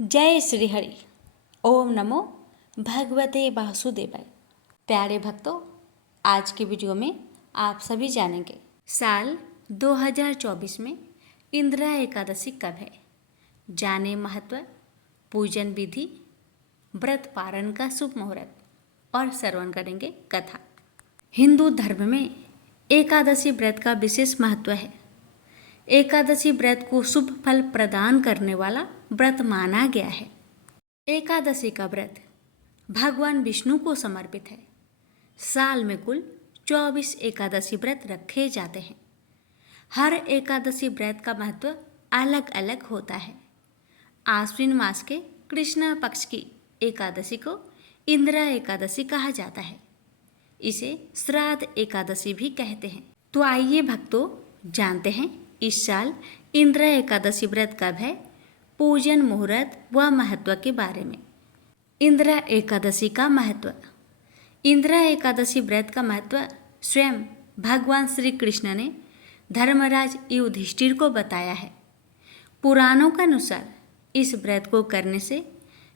जय श्री हरि। ओम नमो भगवते वासुदेवाय। प्यारे भक्तों, आज के वीडियो में आप सभी जानेंगे साल 2024 में इंदिरा एकादशी कब है, जाने महत्व, पूजन विधि, व्रत पारण का शुभ मुहूर्त और श्रवण करेंगे कथा। हिंदू धर्म में एकादशी व्रत का विशेष महत्व है। एकादशी व्रत को शुभ फल प्रदान करने वाला व्रत माना गया है। एकादशी का व्रत भगवान विष्णु को समर्पित है। साल में कुल 24 एकादशी व्रत रखे जाते हैं। हर एकादशी व्रत का महत्व अलग अलग होता है। आश्विन मास के कृष्ण पक्ष की एकादशी को इंदिरा एकादशी कहा जाता है। इसे श्राद्ध एकादशी भी कहते हैं। तो आइए भक्तों, जानते हैं इस साल इंदिरा एकादशी व्रत कब है, पूजन मुहूर्त व महत्व के बारे में। इंदिरा एकादशी का महत्व। इंदिरा एकादशी व्रत का महत्व स्वयं भगवान श्री कृष्ण ने धर्मराज युधिष्ठिर को बताया है। पुराणों के अनुसार इस व्रत को करने से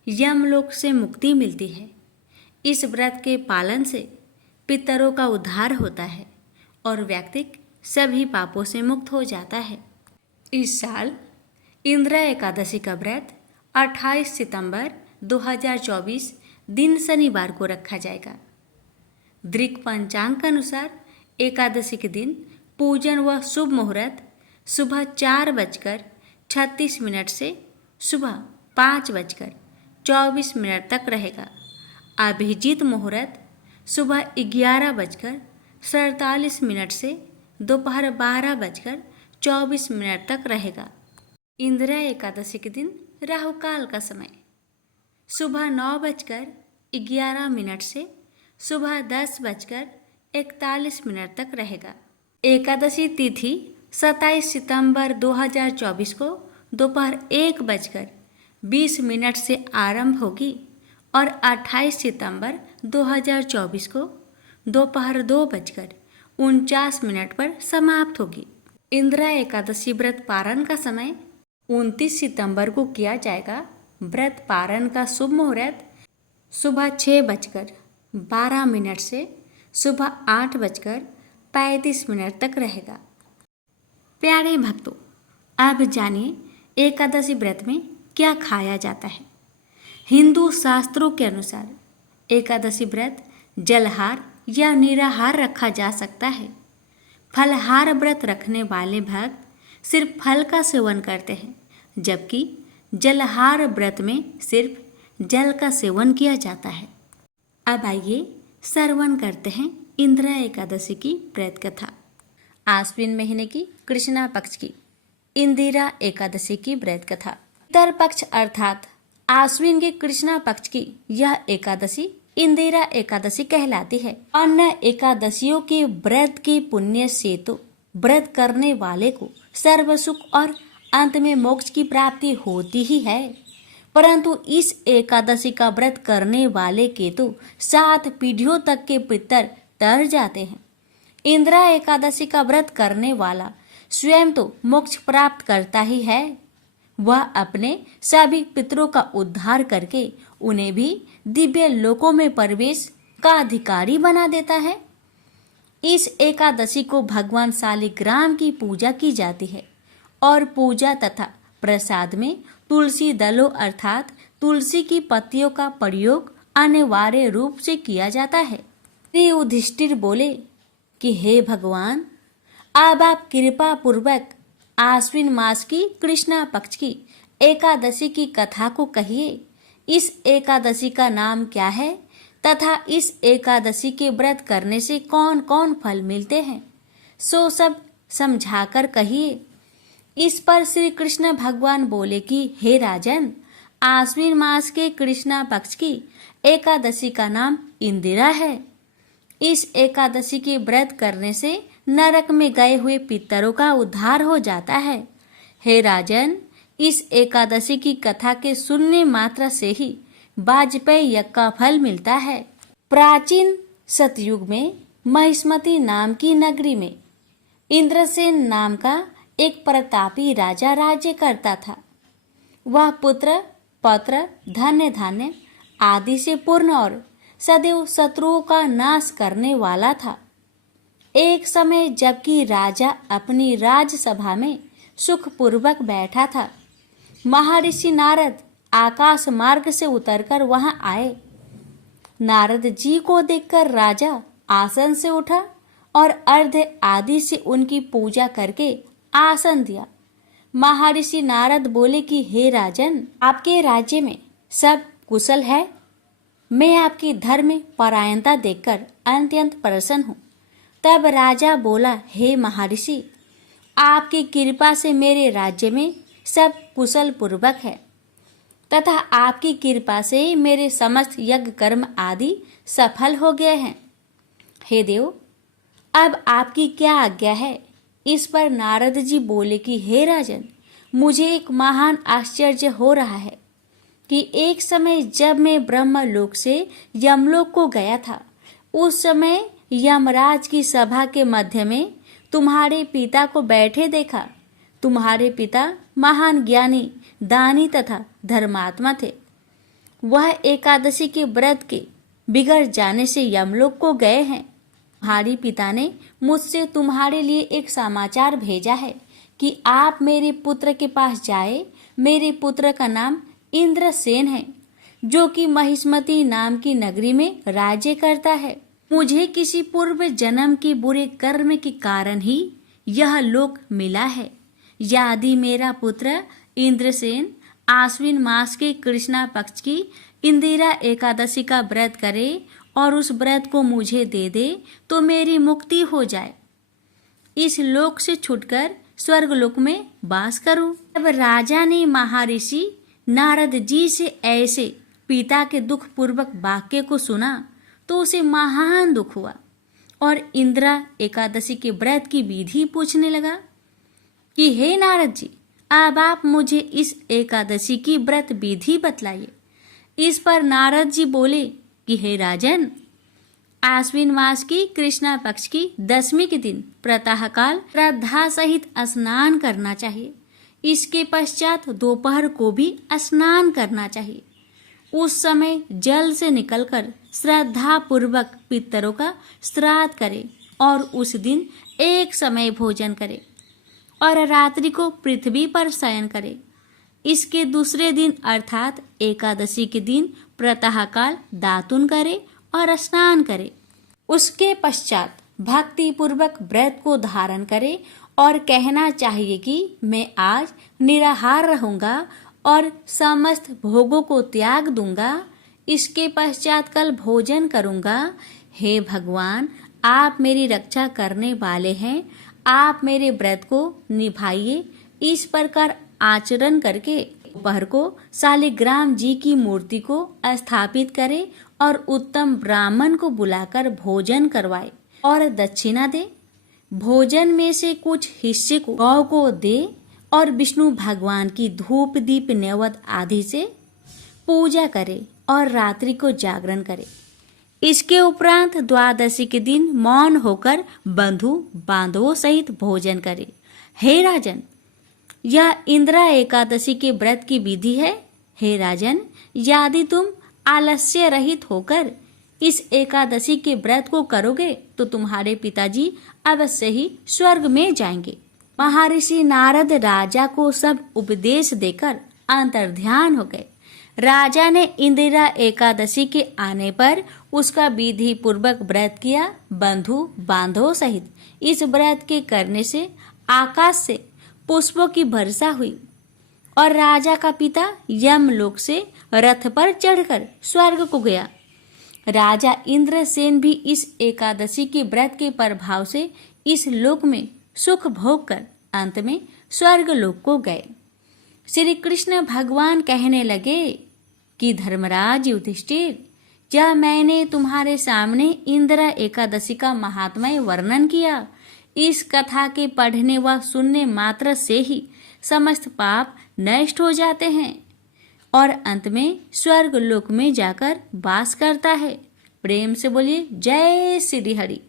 यमलोक से मुक्ति मिलती है। इस व्रत के पालन से पितरों का उद्धार होता है और व्यक्ति सभी पापों से मुक्त हो जाता है। इस साल इंदिरा एकादशी का व्रत 28 सितंबर 2024 दिन शनिवार को रखा जाएगा। दृक पंचांग के अनुसार एकादशी के दिन पूजन व शुभ मुहूर्त सुबह 4:36 से सुबह 5:24 तक रहेगा। अभिजीत मुहूर्त सुबह 11:47 से दोपहर 12:24 तक रहेगा। इंदिरा एकादशी के दिन राहु काल का समय सुबह 9:11 से सुबह 10:41 तक रहेगा। एकादशी तिथि 27 सितंबर 2024 को दोपहर 1:20 से आरंभ होगी और 28 सितंबर 2024 को दोपहर 2:49 पर समाप्त होगी। इंदिरा एकादशी व्रत पारण का समय 29 सितंबर को किया जाएगा। व्रत पारण का शुभ मुहूर्त सुबह 6:12 से सुबह 8:35 तक रहेगा। प्यारे भक्तों, अब जानिए एकादशी व्रत में क्या खाया जाता है। हिंदू शास्त्रों के अनुसार एकादशी व्रत जलहार या निराहार रखा जा सकता है। फलहार व्रत रखने वाले भक्त सिर्फ फल का सेवन करते हैं, जबकि जलहार व्रत में सिर्फ जल का सेवन किया जाता है। अब आइए श्रवण करते हैं इंदिरा एकादशी की व्रत कथा। आश्विन महीने की कृष्णा पक्ष की इंदिरा एकादशी की व्रत कथा। उत्तर पक्ष अर्थात आश्विन के कृष्णा पक्ष की यह एकादशी इंदिरा एकादशी कहलाती है। अन्य एकादशियों के व्रत के पुण्य से तो व्रत करने वाले को सर्व सुख और अंत में मोक्ष की प्राप्ति होती ही है, परंतु इस एकादशी का व्रत करने वाले के तो 7 पीढ़ियों तक के पितर तर जाते हैं। इंदिरा एकादशी का व्रत करने वाला स्वयं तो मोक्ष प्राप्त करता ही है, वह अपने सभी पितरों का उद्धार करके उन्हें भी दिव्य लोकों में प्रवेश का अधिकारी बना देता है। इस एकादशी को भगवान शालिग्राम की पूजा की जाती है और पूजा तथा प्रसाद में तुलसी दलों अर्थात तुलसी की पत्तियों का प्रयोग अनिवार्य रूप से किया जाता है। श्री युधिष्ठिर बोले कि हे भगवान, अब आप कृपा पूर्वक आश्विन मास की कृष्णा पक्ष की एकादशी की कथा को कहिए। इस एकादशी का नाम क्या है तथा इस एकादशी के व्रत करने से कौन कौन फल मिलते हैं, सो सब समझाकर कहिए। इस पर श्री कृष्ण भगवान बोले कि हे राजन, आश्विन मास के कृष्णा पक्ष की एकादशी का नाम इंदिरा है। इस एकादशी के व्रत करने से नरक में गए हुए पितरों का उद्धार हो जाता है। हे राजन, इस एकादशी की कथा के सुनने मात्र से ही वाजपेयी यज्ञ का फल मिलता है। प्राचीन सतयुग में महिष्मती नाम की नगरी में इंद्रसेन नाम का एक प्रतापी राजा राज्य करता था। वह पुत्र पौत्र, धन्य धान्य आदि से पूर्ण और सदैव शत्रुओं का नाश करने वाला था। एक समय जबकि राजा अपनी राजसभा में सुखपूर्वक बैठा था, महर्षि नारद आकाश मार्ग से उतरकर वहां आए। नारद जी को देखकर राजा आसन से उठा और अर्घ्य आदि से उनकी पूजा करके आसन दिया। महर्षि नारद बोले कि हे राजन, आपके राज्य में सब कुशल है। मैं आपकी धर्म परायणता देखकर अत्यंत प्रसन्न हूँ। तब राजा बोला, हे महर्षि, आपकी कृपा से मेरे राज्य में सब कुशल पूर्वक है तथा आपकी कृपा से मेरे समस्त यज्ञ कर्म आदि सफल हो गए हैं। हे देव, अब आपकी क्या आज्ञा है? इस पर नारद जी बोले कि हे राजन, मुझे एक महान आश्चर्य हो रहा है कि एक समय जब मैं ब्रह्मलोक से यमलोक को गया था, उस समय यमराज की सभा के मध्य में तुम्हारे पिता को बैठे देखा। तुम्हारे पिता महान ज्ञानी, दानी तथा धर्मात्मा थे। वह एकादशी के व्रत के बिगड़ जाने से यमलोक को गए हैं। तुम्हारी पिता ने मुझसे तुम्हारे लिए एक समाचार भेजा है कि आप मेरे पुत्र के पास जाए। मेरे पुत्र का नाम इंद्रसेन है, जो कि महिष्मती नाम की नगरी में राज्य करता है। मुझे किसी पूर्व जन्म के बुरे कर्म के कारण ही यह लोक मिला है। यदि मेरा पुत्र इंद्रसेन आश्विन मास के कृष्णा पक्ष की इंदिरा एकादशी का व्रत करे और उस व्रत को मुझे दे दे तो मेरी मुक्ति हो जाए, इस लोक से छूटकर स्वर्गलोक में वास करूं। तब राजा ने महर्षि नारद जी से ऐसे पिता के दुख पूर्वक वाक्य को सुना तो उसे महान दुख हुआ और इंदिरा एकादशी के व्रत की विधि पूछने लगा कि हे नारद जी, अब आप मुझे इस एकादशी की व्रत विधि बतलाइए। इस पर नारद जी बोले कि हे राजन, आश्विन मास की कृष्णा पक्ष की 10वीं के दिन प्रातःकाल श्रद्धा सहित स्नान करना चाहिए। इसके पश्चात दोपहर को भी स्नान करना चाहिए। उस समय जल से निकलकर श्रद्धा पूर्वक पितरों का श्राद्ध करे और उस दिन एक समय भोजन करे और रात्रि को पृथ्वी पर शयन करे। इसके दूसरे दिन अर्थात एकादशी के दिन प्रातःकाल दातुन करे और स्नान करे। उसके पश्चात भक्ति पूर्वक व्रत को धारण करे और कहना चाहिए कि मैं आज निराहार रहूंगा और समस्त भोगों को त्याग दूंगा। इसके पश्चात कल भोजन करूंगा। हे भगवान, आप मेरी रक्षा करने वाले हैं, आप मेरे व्रत को निभाइए। इस प्रकार आचरण करके दोपहर को शालिग्राम जी की मूर्ति को स्थापित करे और उत्तम ब्राह्मण को बुलाकर भोजन करवाए और दक्षिणा दे। भोजन में से कुछ हिस्से को गौ को दे और विष्णु भगवान की धूप दीप नैवेद्य आदि से पूजा करे और रात्रि को जागरण करे। इसके उपरांत द्वादशी के दिन मौन होकर बंधु बांधवों सहित भोजन करे। हे राजन, यह इंदिरा एकादशी के व्रत की विधि है। हे राजन, यदि तुम आलस्य रहित होकर इस एकादशी के व्रत को करोगे तो तुम्हारे पिताजी अवश्य ही स्वर्ग में जाएंगे। महर्षि नारद राजा को सब उपदेश देकर अंतर्ध्यान हो गए। राजा ने इंदिरा एकादशी के आने पर उसका विधि पूर्वक व्रत किया। बंधु बांधवों सहित इस व्रत के करने से आकाश से पुष्पों की वर्षा हुई और राजा का पिता यमलोक से रथ पर चढ़कर स्वर्ग को गया। राजा इंद्रसेन भी इस एकादशी के व्रत के प्रभाव से इस लोक में सुख भोग कर अंत में स्वर्ग लोक को गए। श्री कृष्ण भगवान कहने लगे कि धर्मराज युधिष्ठिर, क्या मैंने तुम्हारे सामने इंदिरा एकादशी का महात्म्य वर्णन किया। इस कथा के पढ़ने व सुनने मात्र से ही समस्त पाप नष्ट हो जाते हैं और अंत में स्वर्ग लोक में जाकर वास करता है। प्रेम से बोलिए जय श्री हरि।